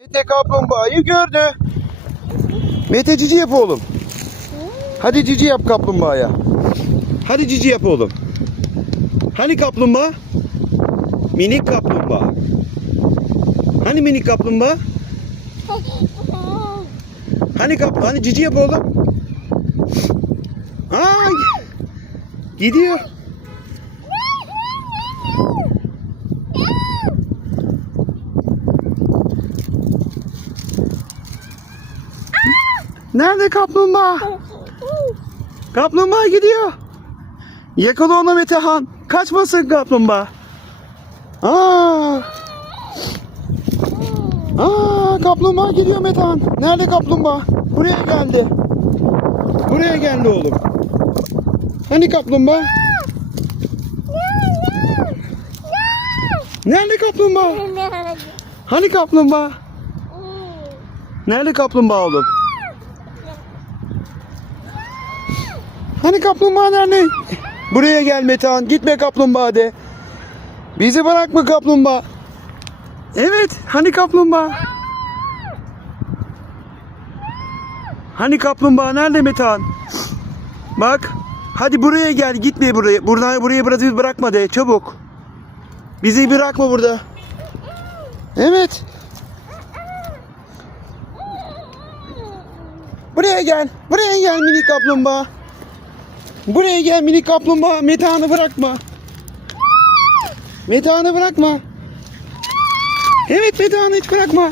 Mete kaplumbağayı gördü. Mete cici yap oğlum. Hadi cici yap kaplumbağaya. Hadi cici yap oğlum. Hani kaplumbağa? Minik kaplumbağa. Hani minik kaplumbağa? Hani kap hani cici yap oğlum. Ay! Gidiyor. Nerede kaplumbağa? Kaplumbağa gidiyor. Yakala onu Metehan. Kaçmasın kaplumbağa. Aa! Aa, kaplumbağa gidiyor Metehan. Nerede kaplumbağa? Buraya geldi. Buraya geldi oğlum. Hani kaplumbağa? Nerede kaplumbağa? Hani kaplumbağa? Nerede kaplumbağa oğlum? Hani kaplumbağa nerede? Buraya gel Metehan. Gitme kaplumbağa de. Bizi bırakma kaplumbağa. Evet. Hani kaplumbağa? Hani kaplumbağa nerede Metehan? Bak. Hadi buraya gel. Gitme buraya. Buradan buraya bırak bırakma de. Çabuk. Bizi bırakma burada. Evet. Buraya gel. Buraya gel minik kaplumbağa. Buraya gel minik kaplumbağa. Metehan'ı bırakma. Metehan'ı bırakma. Evet Metehan'ı hiç bırakma.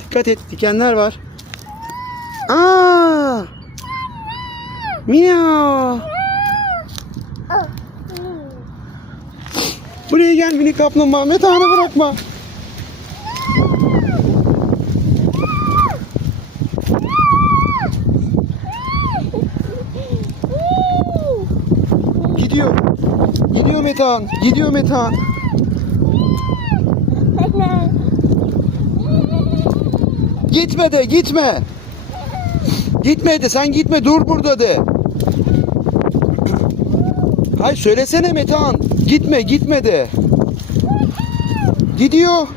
Dikkat et dikenler var. Aa! Miau. Buraya gel minik kaplumbağa. Metehan'ı bırakma. Gidiyor. Gidiyor Metehan. Gidiyor Metehan. Gitme de gitme. Gitme de sen gitme dur burada de. Hay söylesene Metehan. Gitme gitme de. Gidiyor.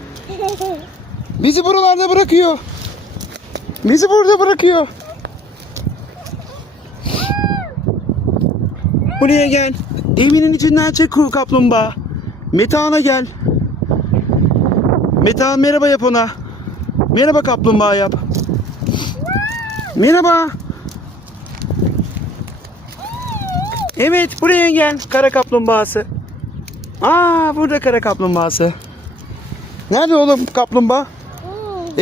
Bizi buralarda bırakıyor. Bizi burada bırakıyor. Buraya gel. Evinin içinden çek kuru kaplumbağa. Metehan'a gel. Metehan merhaba yap ona. Merhaba kaplumbağa yap. Merhaba. Evet buraya gel kara kaplumbağası. Aa burada kara kaplumbağası. Nerede oğlum kaplumbağa?